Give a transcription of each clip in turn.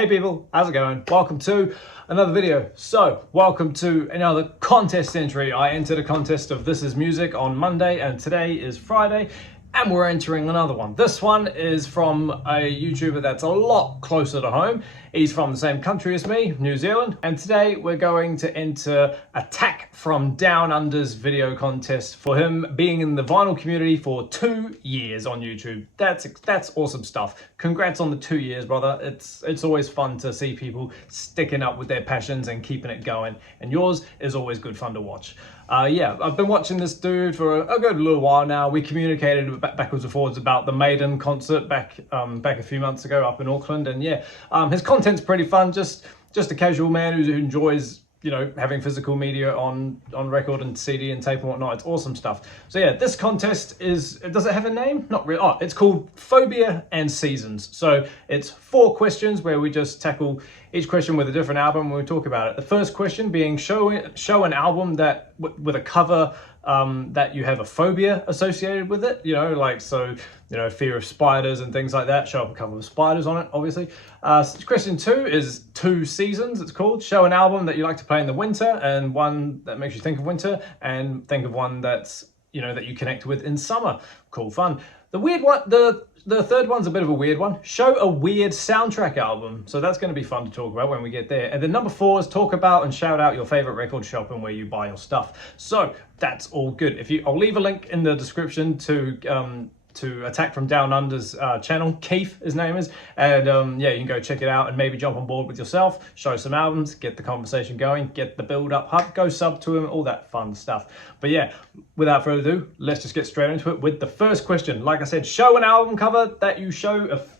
Hey people, how's it going? Welcome to another video. So, welcome to another contest entry. I entered a contest of This Is Music on Monday and today is Friday and we're entering another one. This one is from a YouTuber that's a lot closer to home. He's from the same country as me, New Zealand. And today we're going to enter Attack from Down Under's video contest for him being in the vinyl community for 2 years on YouTube. That's awesome stuff. Congrats on the 2 years, brother. It's always fun to see people sticking up with their passions and keeping it going. And yours is always good fun to watch. Yeah, I've been watching this dude for a good little while now. We communicated backwards and forwards about the Maiden concert back a few months ago up in Auckland, and yeah, his content's pretty fun. Just a casual man who enjoys, you know, having physical media on record and CD and tape and whatnot. It's awesome stuff. So yeah, this contest does it have a name? Not really. Oh, it's called Phobia and Seasons. So it's 4 questions where we just tackle each question with a different album and we talk about it. The first question being show an album that with a cover that you have a phobia associated with it, you know, like, so, you know, fear of spiders and things like that. Show up a couple of spiders on it, obviously. Question 2 is 2 seasons, it's called. Show an album that you like to play in the winter and one that makes you think of winter, and think of one that's, you know, that you connect with in summer. Cool, fun. The weird one, the third one's a bit of a weird one. Show a weird soundtrack album. So that's going to be fun to talk about when we get there. And then number 4 is talk about and shout out your favorite record shop and where you buy your stuff. So that's all good. I'll leave a link in the description to Attack from Down Under's channel. Keith, his name is, and yeah, you can go check it out and maybe jump on board with yourself, show some albums, get the conversation going, get the build up, go sub to him, all that fun stuff. But yeah, without further ado, let's just get straight into it with the first question. Like I said, show an album cover that you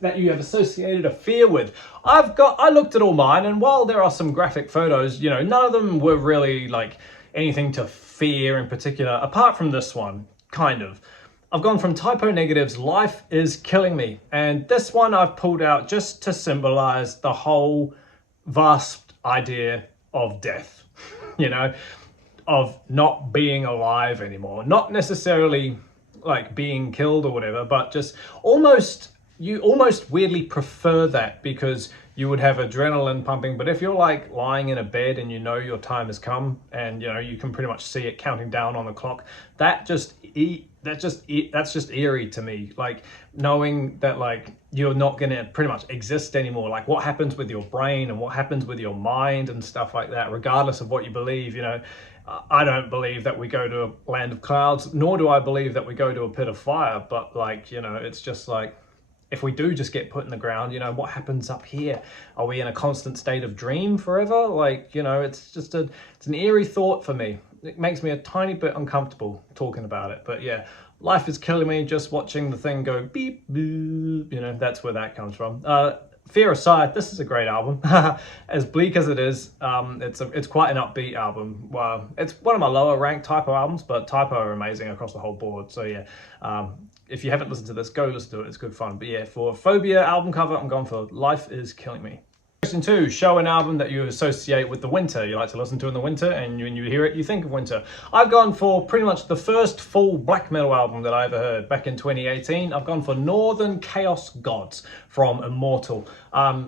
that you have associated a fear with. I looked at all mine, and while there are some graphic photos, you know, none of them were really like anything to fear in particular, apart from this one, kind of. I've gone from Typo Negative's Life Is Killing Me, and this one I've pulled out just to symbolize the whole vast idea of death, you know, of not being alive anymore. Not necessarily like being killed or whatever, but just you almost weirdly prefer that because you would have adrenaline pumping. But if you're like lying in a bed and you know your time has come and, you know, you can pretty much see it counting down on the clock, that's just eerie to me. Like knowing that like you're not going to pretty much exist anymore. Like what happens with your brain and what happens with your mind and stuff like that, regardless of what you believe, you know. I don't believe that we go to a land of clouds, nor do I believe that we go to a pit of fire. But like, you know, it's just like, if we do just get put in the ground, you know, what happens up here? Are we in a constant state of dream forever? Like, you know, it's an eerie thought for me. It makes me a tiny bit uncomfortable talking about it. But yeah, Life Is Killing Me, just watching the thing go beep, boop, you know, that's where that comes from. Fear aside, this is a great album. As bleak as it is, it's quite an upbeat album. Well, it's one of my lower ranked Typo albums, but Typo are amazing across the whole board. So yeah, if you haven't listened to this, go listen to it. It's good fun. But yeah, for Phobia album cover, I'm going for Life Is Killing Me. Question 2, show an album that you associate with the winter. You like to listen to in the winter, and when you hear it, you think of winter. I've gone for pretty much the first full black metal album that I ever heard back in 2018. I've gone for Northern Chaos Gods from Immortal.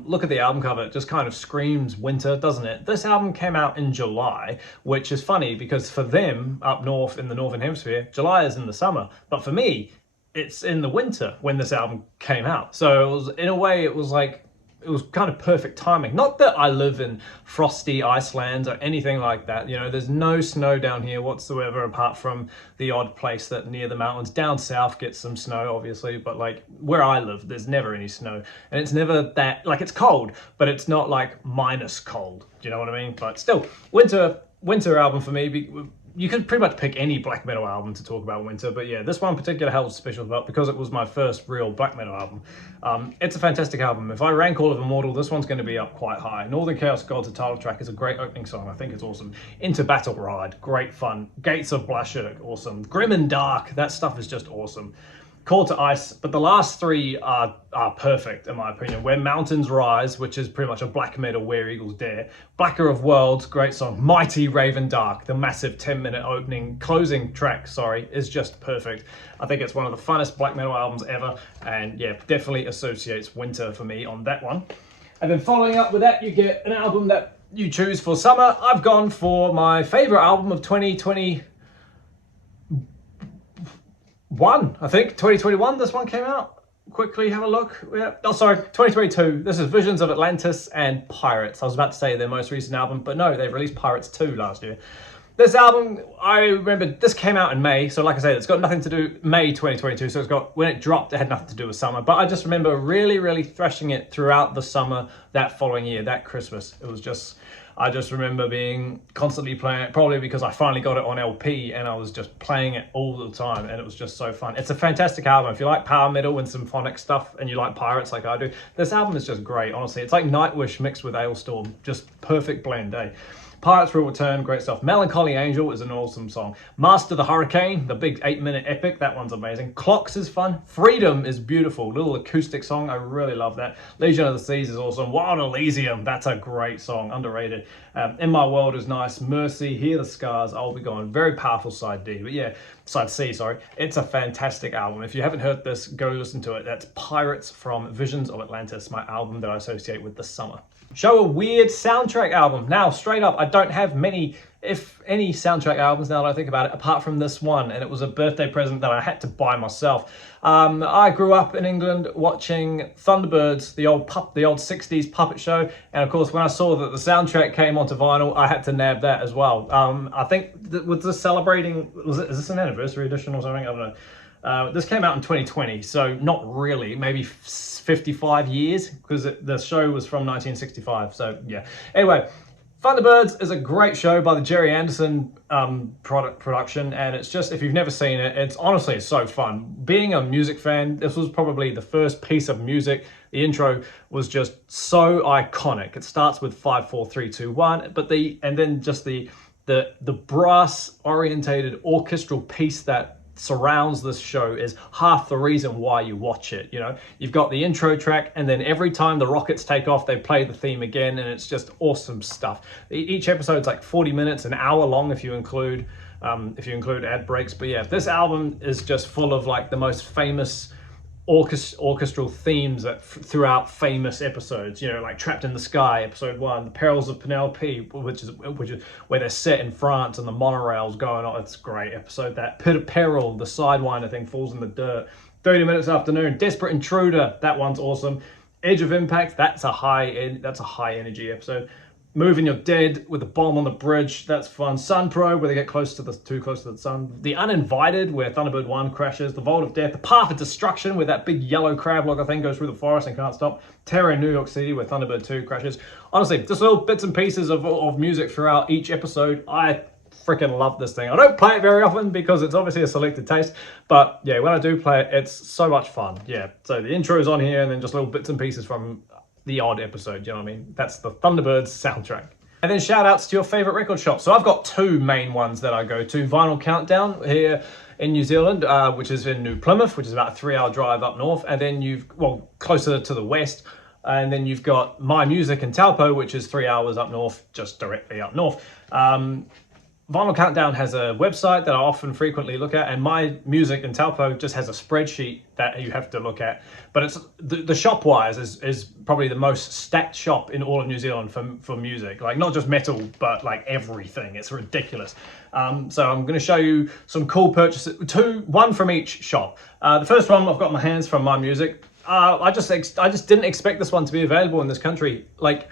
Look at the album cover. It just kind of screams winter, doesn't it? This album came out in July, which is funny because for them up north in the Northern Hemisphere, July is in the summer. But for me, it's in the winter when this album came out. So it was, in a way, it was kind of perfect timing. Not that I live in frosty Iceland or anything like that. You know, there's no snow down here whatsoever, apart from the odd place that near the mountains. Down south gets some snow, obviously, but like where I live, there's never any snow. And it's never that, like, it's cold, but it's not like minus cold. Do you know what I mean? But still, winter album for me. You could pretty much pick any black metal album to talk about winter, but yeah, this one in particular held special about because it was my first real black metal album. It's a fantastic album. If I rank all of Immortal, this one's going to be up quite high. Northern Chaos Gods, the title track, is a great opening song. I think it's awesome. Into Battle Ride, great fun. Gates of Blasher, awesome. Grim and Dark, that stuff is just awesome. Call to Ice, but the last 3 are perfect in my opinion. Where Mountains Rise, which is pretty much a black metal Where Eagles Dare. Blacker of Worlds, great song. Mighty Raven Dark, the massive 10-minute closing track, is just perfect. I think it's one of the funnest black metal albums ever, and yeah, definitely associates winter for me on that one. And then following up with that, you get an album that you choose for summer. I've gone for my favorite album of 2021, I think. 2021, this one came out. Quickly have a look. Yeah. Oh, sorry, 2022. This is Visions of Atlantis and Pirates. I was about to say their most recent album, but no, they've released Pirates 2 last year. This album, I remember this came out in May, so like I said, it's got nothing to do, May 2022, so it's got, when it dropped, it had nothing to do with summer, but I just remember really thrashing it throughout the summer that following year, that Christmas. It was just, I just remember being constantly playing it, probably because I finally got it on LP and I was just playing it all the time, and it was just so fun. It's a fantastic album. If you like power metal and symphonic stuff and you like pirates like I do, this album is just great, honestly. It's like Nightwish mixed with Ailstorm, just perfect blend, eh? Pirates Will Return, great stuff. Melancholy Angel is an awesome song. Master the Hurricane, the big 8-minute epic, that one's amazing. Clocks is fun. Freedom is beautiful, little acoustic song, I really love that. Legion of the Seas is awesome. Wild Elysium, that's a great song, underrated. In My World is nice. Mercy, Hear the Scars, I'll Be Gone. Very powerful side D, but yeah, side C, sorry. It's a fantastic album. If you haven't heard this, go listen to it. That's Pirates from Visions of Atlantis, my album that I associate with the summer. Show a weird soundtrack album. Now, straight up, I don't have many, if any, soundtrack albums now that I think about it, apart from this one, and it was a birthday present that I had to buy myself. I grew up in England watching Thunderbirds, the old 60s puppet show, and of course, when I saw that the soundtrack came onto vinyl, I had to nab that as well. I think, was this celebrating, is this an anniversary edition or something? I don't know. This came out in 2020, so not really, maybe 55 years, because the show was from 1965, so yeah. Anyway, Thunderbirds is a great show by the Jerry Anderson production, and it's just, if you've never seen it, it's honestly, it's so fun. Being a music fan, this was probably the first piece of music. The intro was just so iconic. It starts with 5, 4, 3, 2, 1, and then just the brass orientated orchestral piece that surrounds this show is half the reason why you watch it. You know, you've got the intro track, and then every time the rockets take off, they play the theme again, and it's just awesome stuff. Each episode's like 40 minutes, an hour long if you include ad breaks. But yeah, this album is just full of like the most famous orchestral themes that throughout famous episodes, you know, like Trapped in the Sky, episode 1, The Perils of Penelope, which is where they're set in France and the monorail's going on. It's a great episode. That Pit of Peril, the Sidewinder thing falls in the dirt. 30 Minutes Afternoon, Desperate Intruder, that one's awesome. Edge of Impact, that's a high energy episode. Moving Your Dead with the bomb on the bridge, that's fun. Sun Probe, where they get too close to the sun. The Uninvited, where Thunderbird 1 crashes. The Vault of Death. The Path of Destruction, where that big yellow crab looking thing goes through the forest and can't stop. Terror in New York City, where Thunderbird 2 crashes. Honestly, just little bits and pieces of music throughout each episode. I freaking love this thing. I don't play it very often because it's obviously a selected taste, but yeah, when I do play it, it's so much fun. Yeah, so the intro is on here, and then just little bits and pieces from the odd episode, you know what I mean? That's the Thunderbirds soundtrack. And then shout outs to your favorite record shop. So I've got two main ones that I go to. Vinyl Countdown here in New Zealand, which is in New Plymouth, which is about a 3-hour drive up north. And then closer to the west. And then you've got My Music in Taupo, which is 3 hours up north, just directly up north. Vinyl Countdown has a website that I often frequently look at, and My Music in Taupo just has a spreadsheet that you have to look at. But it's the shop-wise is probably the most stacked shop in all of New Zealand for music. Like, not just metal, but like everything. It's ridiculous. So I'm going to show you some cool purchases, one from each shop. The first one I've got in my hands from My Music. I just didn't expect this one to be available in this country. Like,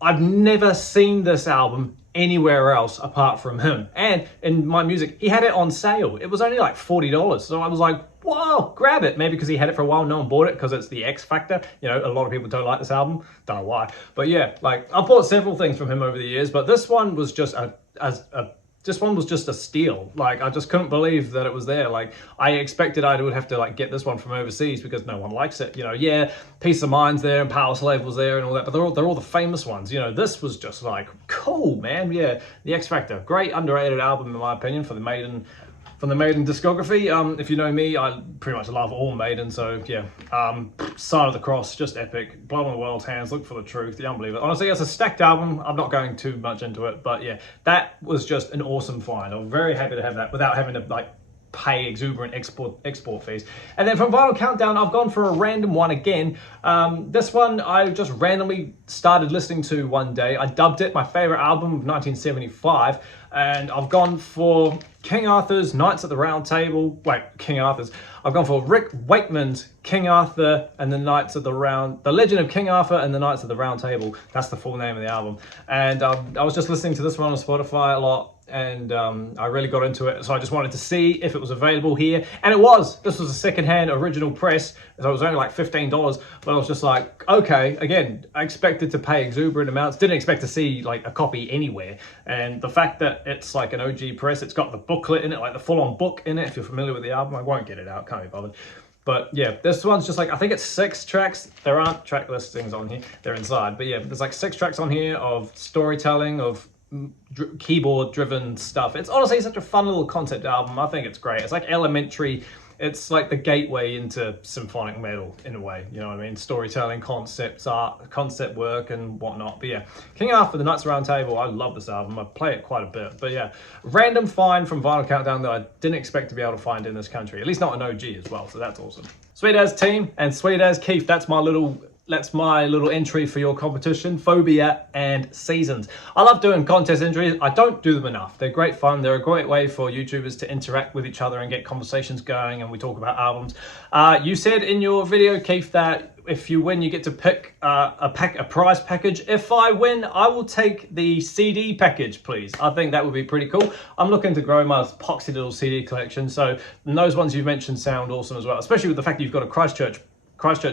I've never seen this album anywhere else apart from him. And in My Music, he had it on sale. It was only like $40. So I was like, wow, grab it. Maybe because he had it for a while, no one bought it because it's the X Factor. You know, a lot of people don't like this album. Don't know why. But yeah, like, I've bought several things from him over the years, but this one was just a steal. Like, I just couldn't believe that it was there. Like, I expected I would have to like get this one from overseas because no one likes it. You know, yeah, Peace of Mind's there and Power Slave was there and all that, but they're all the famous ones. You know, this was just like, cool, man. Yeah, the X Factor, great underrated album in my opinion for the Maiden. From the Maiden discography. If you know me, I pretty much love all Maiden, so yeah. Sign of the Cross, just epic. Blood on the World's Hands, Look for the Truth, The Unbeliever. Honestly, it's a stacked album. I'm not going too much into it, but yeah, that was just an awesome find. I'm very happy to have that without having to like pay exuberant export fees. And then from Vinyl Countdown, I've gone for a random one again. This one I just randomly started listening to one day. I dubbed it my favorite album of 1975, and I've gone for King Arthur's Knights at the Round Table. Wait, King Arthur's. I've gone for Rick Wakeman's King Arthur and the Knights of the Legend of King Arthur and the Knights of the Round Table. That's the full name of the album. And I was just listening to this one on Spotify a lot, and I really got into it. So I just wanted to see if it was available here, and it was. This was a secondhand original press, so it was only like $15. But I was just like, okay. Again, I expected to pay exuberant amounts. Didn't expect to see like a copy anywhere. And the fact that it's like an OG press, it's got the booklet in it, like the full-on book in it. If you're familiar with the album, I won't get it out. Can't be bothered. But yeah, this one's just like, I think it's 6 tracks. There aren't track listings on here. They're inside. But yeah, there's like 6 tracks on here of storytelling, of keyboard driven stuff. It's honestly such a fun little concept album. I think it's great. It's like elementary. It's like the gateway into symphonic metal in a way, you know what I mean? Storytelling, concepts, art, concept work and whatnot. But yeah, King Arthur, the Knights Round Table, I love this album. I play it quite a bit. But yeah, random find from Vinyl Countdown that I didn't expect to be able to find in this country. At least not an OG as well, so that's awesome. Sweet as team and sweet as Keith, that's my little entry for your competition, Phobia and Seasons. I love doing contest entries. I don't do them enough. They're great fun. They're a great way for YouTubers to interact with each other and get conversations going, and we talk about albums. You said in your video, Keith, that if you win, you get to pick a prize package. If I win, I will take the CD package, please. I think that would be pretty cool. I'm looking to grow my poxy little CD collection, so those ones you mentioned sound awesome as well, especially with the fact that you've got a Christchurch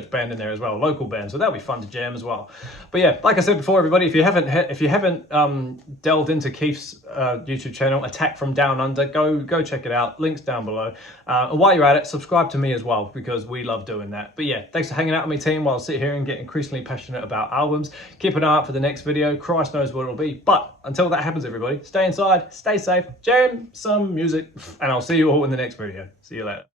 band in there as well, a local band, so that'll be fun to jam as well. But yeah, like I said before, everybody, if you haven't delved into Keith's YouTube channel, Attack from Down Under, go check it out. Links down below. And while you're at it, subscribe to me as well, because we love doing that. But yeah, thanks for hanging out with me, team, while I sit here and get increasingly passionate about albums. Keep an eye out for the next video. Christ knows what it'll be. But until that happens, everybody, stay inside, stay safe, jam some music, and I'll see you all in the next video. See you later.